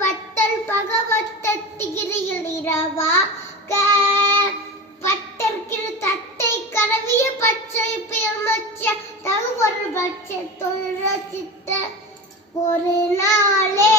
பத்தல் பகவத்திகிரியில் இரவாக பட்டர்கிற தத்தை கரவிய பச்சை பியமச்ச தகுவொரு பட்ச தொழிற்சித்த ஒரு நாளே